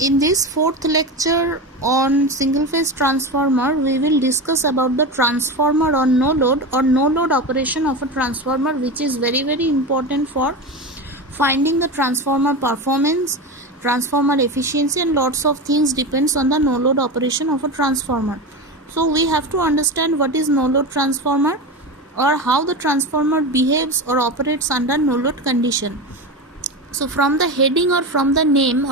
In this fourth lecture on single phase transformer, we will discuss about the transformer on no load or no load operation of a transformer, which is very important for finding the transformer performance, transformer efficiency, and lots of things depends on the no load operation of a transformer. So we have to understand what is no load transformer or how the transformer behaves or operates under no load condition. So from the heading or from the name,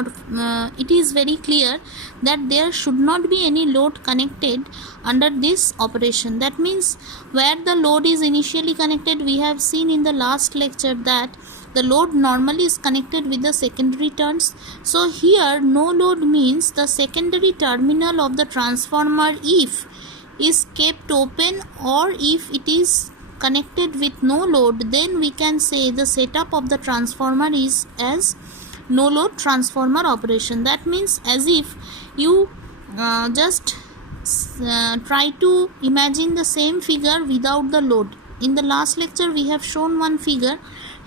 it is very clear that there should not be any load connected under this operation. That means where the load is initially connected, we have seen in the last lecture that the load normally is connected with the secondary turns. So here no load means the secondary terminal of the transformer, if is kept open or if it is connected with no load, then we can say the setup of the transformer is as no load transformer operation. That means as if you just try to imagine the same figure without the load. In the last lecture we have shown one figure.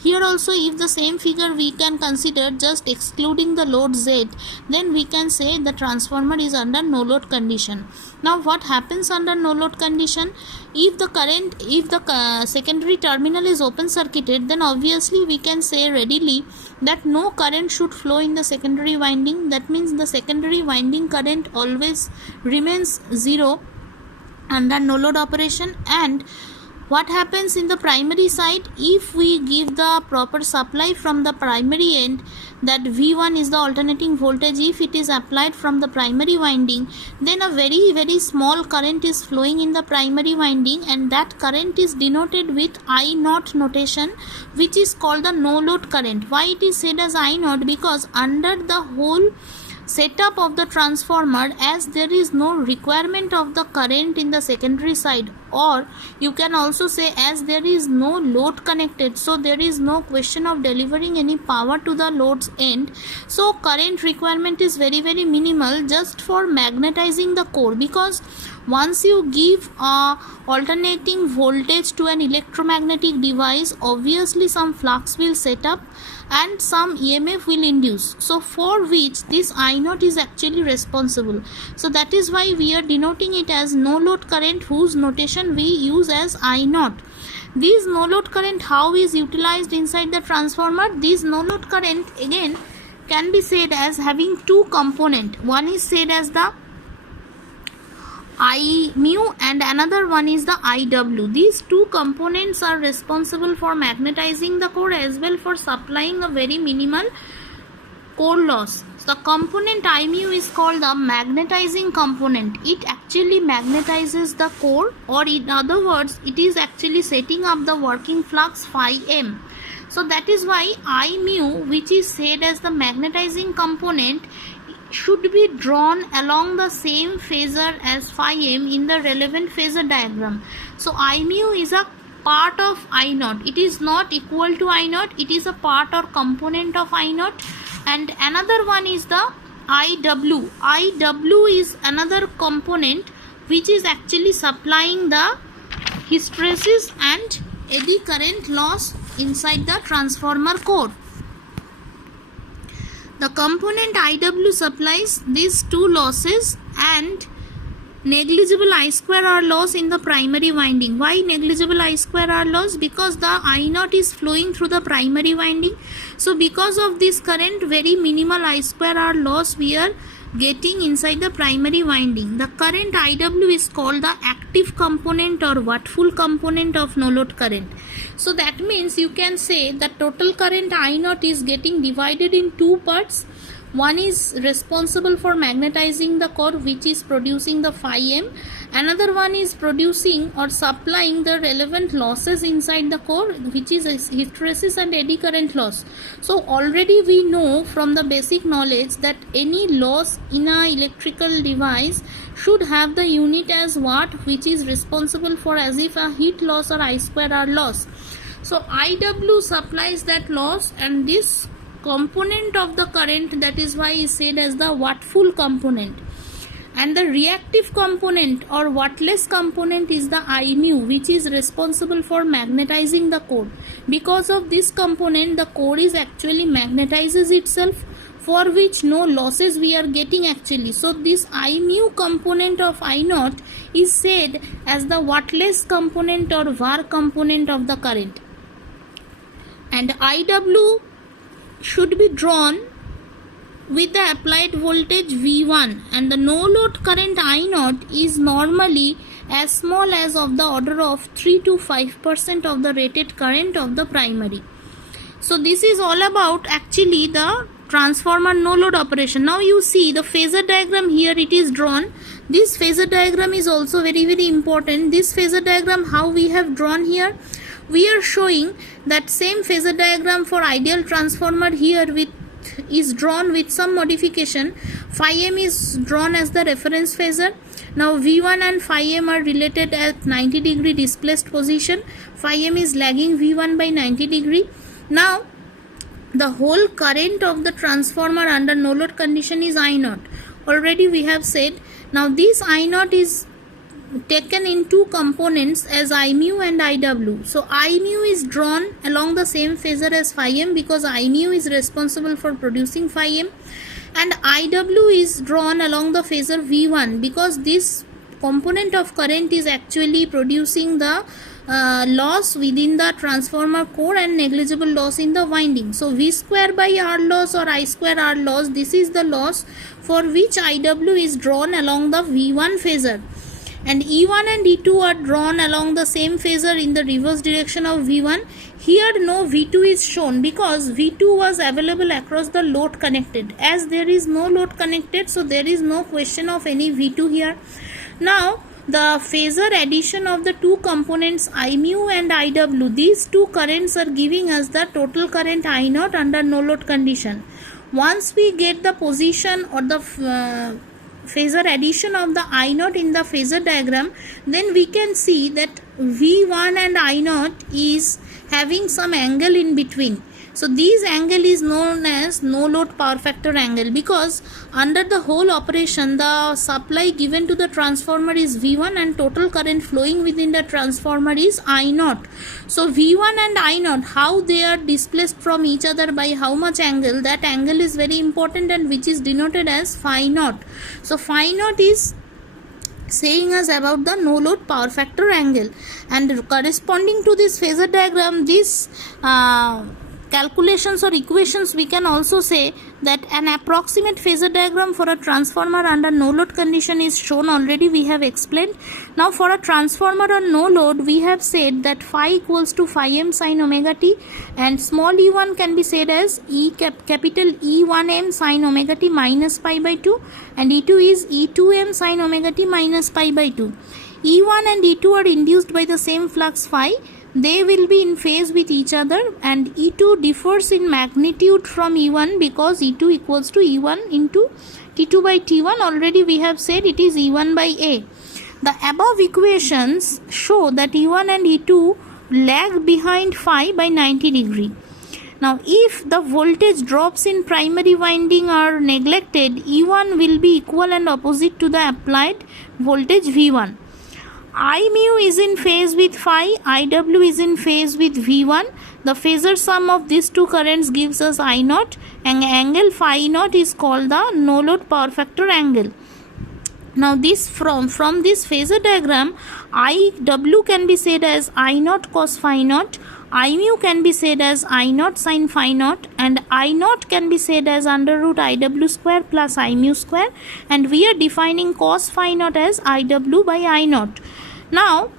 Here also, if the same figure we can consider just excluding the load Z, then we can say the transformer is under no load condition. Now what happens under no load condition? If the secondary terminal is open circuited, then obviously we can say readily that no current should flow in the secondary winding. That means the secondary winding current always remains zero under no load operation. And what happens in the primary side? If we give the proper supply from the primary end, that V1 is the alternating voltage, if it is applied from the primary winding, then a very small current is flowing in the primary winding, and that current is denoted with I0 notation, which is called the no load current. Why it is said as I0? Because under the whole setup of the transformer, as there is no requirement of the current in the secondary side, or you can also say as there is no load connected, so there is no question of delivering any power to the load's end. So current requirement is very minimal, just for magnetizing the core, because once you give a alternating voltage to an electromagnetic device, obviously some flux will set up and some EMF will induce, so for which this I0 is actually responsible. So that is why we are denoting it as no load current, whose notation we use as I0. This no load current how is utilized inside the transformer? This no load current again can be said as having two components. One is said as the I mu and another one is the IW. These two components are responsible for magnetizing the core as well for supplying a very minimal core loss. The component I mu is called the magnetizing component. It actually magnetizes the core, or in other words, it is actually setting up the working flux phi m. So that is why I mu, which is said as the magnetizing component, should be drawn along the same phasor as phi m in the relevant phasor diagram. So I mu is a part of I0. It is not equal to I0. It is a part or component of I0. And another one is the IW. IW is another component which is actually supplying the hysteresis and eddy current loss inside the transformer core. The component IW supplies these two losses and negligible I square R loss in the primary winding. Why negligible I square R loss? Because the I0 is flowing through the primary winding. So because of this current, very minimal I square R loss we are getting inside the primary winding. The current IW is called the active component or wattful component of no load current. So that means you can say the total current I0 is getting divided in two parts. One is responsible for magnetizing the core, which is producing the phi m. Another one is producing or supplying the relevant losses inside the core, which is hysteresis and eddy current loss. So already we know from the basic knowledge that any loss in a electrical device should have the unit as watt, which is responsible for as if a heat loss or I square R loss. So IW supplies that loss, and this component of the current, that is why is said as the wattful component. And the reactive component or wattless component is the I mu, which is responsible for magnetizing the core. Because of this component, the core is actually magnetizes itself, for which no losses we are getting actually. So this I mu component of I naught is said as the wattless component or var component of the current, and IW should be drawn with the applied voltage V1, and the no load current I naught is normally as small as of the order of 3 to 5% of the rated current of the primary. So this is all about actually the transformer no load operation. Now you see the phasor diagram here, it is drawn. This phasor diagram is also very important. This phasor diagram, how we have drawn here, we are showing that same phasor diagram for ideal transformer here is drawn with some modification. Phi m is drawn as the reference phasor. Now V1 and phi m are related at 90 degree displaced position. Phi m is lagging V1 by 90 degree. Now the whole current of the transformer under no load condition is I naught. Already we have said. Now this I naught is taken in two components as I mu and IW. So I mu is drawn along the same phasor as phi m because I mu is responsible for producing phi m, and IW is drawn along the phasor V1 because this component of current is actually producing the loss within the transformer core and negligible loss in the winding. So V square by R loss or I square R loss, this is the loss for which IW is drawn along the V1 phasor, and E1 and E2 are drawn along the same phasor in the reverse direction of V1. Here no V2 is shown because V2 was available across the load connected. As there is no load connected, so there is no question of any V2 here. Now the phasor addition of the two components I mu and IW, these two currents are giving us the total current I naught under no load condition. Once we get the position or the phasor addition of the I naught in the phasor diagram, then we can see that V1 and I naught is having some angle in between. So this angle is known as no load power factor angle because under the whole operation the supply given to the transformer is V1 and total current flowing within the transformer is I naught. So V1 and I naught, how they are displaced from each other by how much angle, that angle is very important and which is denoted as phi naught. So phi naught is saying us about the no load power factor angle, and corresponding to this phasor diagram, this calculations or equations, we can also say that an approximate phasor diagram for a transformer under no load condition is shown. Already we have explained. Now for a transformer on no load, we have said that phi equals to phi m sin omega t, and small e1 can be said as capital E1m sin omega t minus pi by 2, and E2 is E2m sin omega t minus pi by 2. E1 and E2 are induced by the same flux phi. They will be in phase with each other, and E2 differs in magnitude from E1 because E2 equals to E1 into T2 by T1. Already we have said it is E1 by A. The above equations show that E1 and E2 lag behind phi by 90 degree. Now if the voltage drops in primary winding are neglected, E1 will be equal and opposite to the applied voltage V1. I mu is in phase with phi, IW is in phase with V1. The phasor sum of these two currents gives us I naught, and angle phi naught is called the no load power factor angle. Now this from this phasor diagram, IW can be said as I naught cos phi naught, I mu can be said as I naught sin phi naught, and I naught can be said as under root IW square plus I mu square, and we are defining cos phi naught as IW by I naught. Now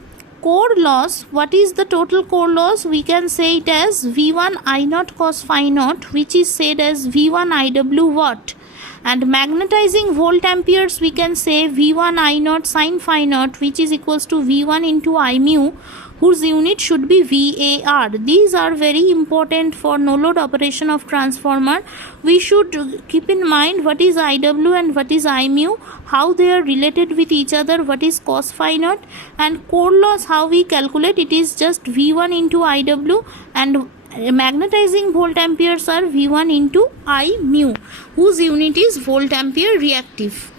core loss, what is the total core loss? We can say it as V1 I naught cos phi naught, which is said as V1 IW watt, and magnetizing volt amperes we can say V1 I naught sin phi naught, which is equals to V1 into I mu, whose unit should be VAR. These are very important for no load operation of transformer. We should keep in mind what is IW and what is I mu, how they are related with each other, what is cos phi naught, and core loss how we calculate, it is just V1 into IW, and magnetizing volt amperes are V1 into I mu, whose unit is volt ampere reactive.